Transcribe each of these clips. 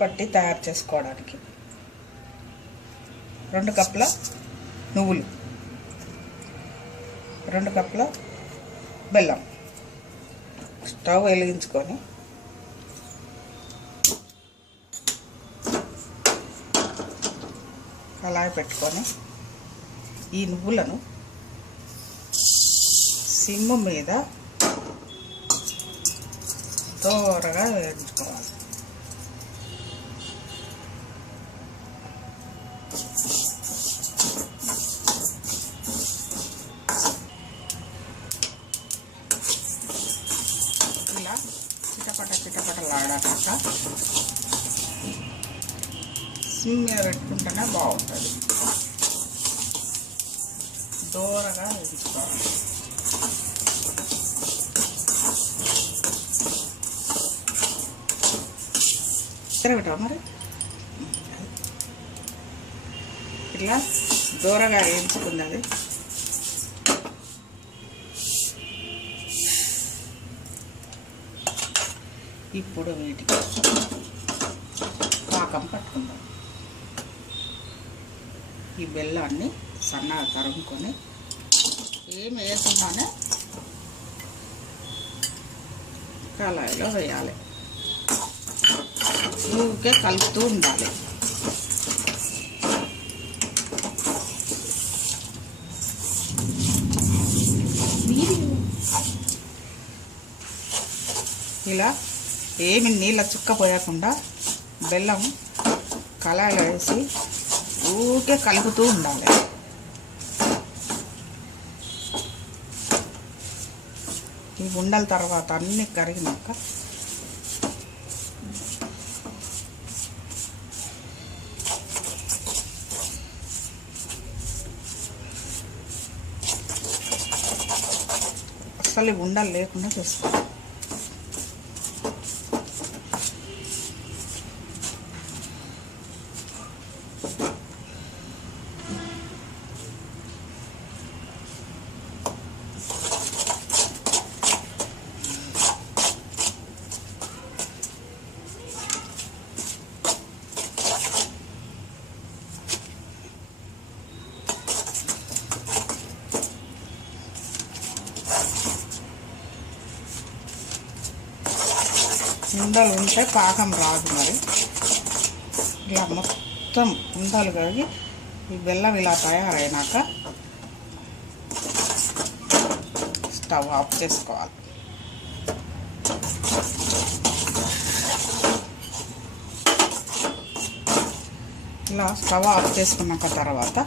పట్టి తయారు చేసుకోవడానికి 2 కప్పుల నువ్వులు, 2 కప్పుల బెల్లం. స్టవ్ వెలిగించుకొని కళాయి పెట్టుకొని ఈ నువ్వులను సిమ్ మీద దోరగా వేయించుకోవాలి. ఇలా చిటపటలాడాక సిమ్ మీద పెట్టుకుంటేనే బాగుంటుంది. దోరగా వేయించుకోవాలి. తిరగటా మరి ఇట్లా దూరగా వేయించుకున్నది. ఇప్పుడు వీటికి పాకం పట్టుకుందాం. ఈ బెల్లాన్ని సన్నగా తరుముకొని ఏం వేయకుండానే కళాయిలో వేయాలి. ఊరికే కలుపుతూ ఉండాలి. ఇలా ఏమి నీళ్ళ చుక్క పోయకుండా బెల్లం కళాయిలో వేసి ఊరికే కలుపుతూ ఉండాలి. ఈ ఉండల తర్వాత అన్నీ కరిగినాక అసలు ఉండలు లేకుండా చేసుకోవాలి. ఉండలు ఉంటే పాకం రాదు. మరి ఇలా మొత్తం ఉండలు కడిగి ఈ బెల్లం ఇలా తయారైనాక స్టవ్ ఆఫ్ చేసుకోవాలి. ఇలా స్టవ్ ఆఫ్ చేసుకున్నాక తర్వాత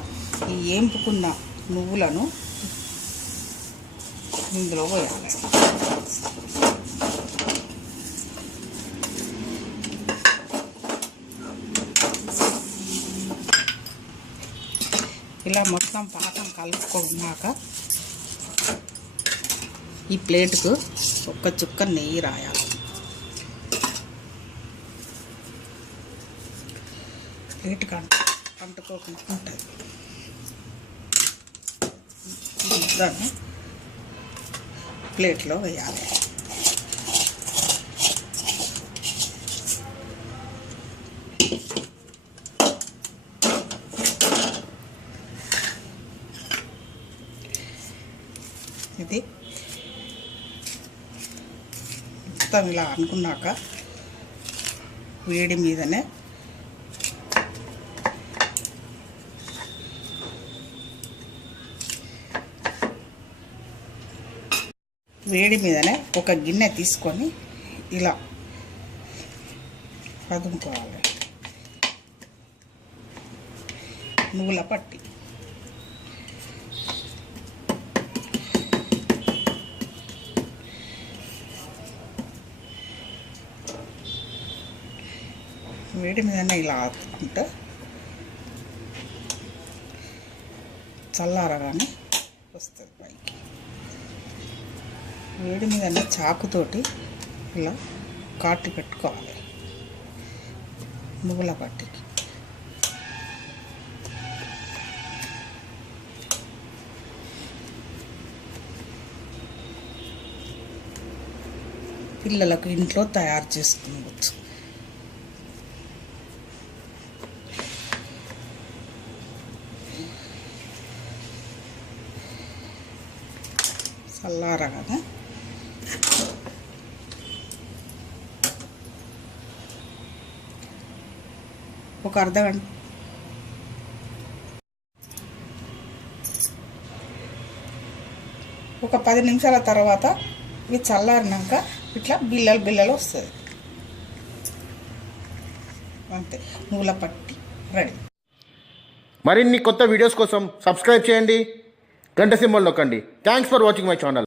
ఈ ఏంపుకున్న నువ్వులను ఇందులో పోయాలి. ఇలా మొత్తం పాకం కలుపుకున్నాక ఈ ప్లేట్కు ఒక్క చుక్క నెయ్యి రాయాలి. ప్లేట్కి అంటుకోకుండా ఉంటుంది. దాన్ని ప్లేట్లో వేయాలి. ఇది మొత్తం ఇలా అనుకున్నాక వేడి మీదనే ఒక గిన్నె తీసుకొని ఇలా పదుముకోవాలి. నువ్వుల పట్టి వేడి మీదనే ఇలా ఆపుకుంటే చల్లారగానే వస్తుంది పైకి. వేడి మీదనే చాకుతోటి ఇలా కాటి పెట్టుకోవాలి నువ్వుల పట్టికి. పిల్లలకు ఇంట్లో తయారు చేసుకోవచ్చు. చల్లారగానే ఒక అర్ధగంట ఒక 10 నిమిషాల తర్వాత ఇవి చల్లారినాక ఇట్లా బిల్లలు వస్తుంది. అంతే, నువ్వుల పట్టి రెడీ. మరిన్ని కొత్త వీడియోస్ కోసం సబ్స్క్రైబ్ చేయండి, గంట సింబల్ నొక్కండి. Thanks for watching my channel.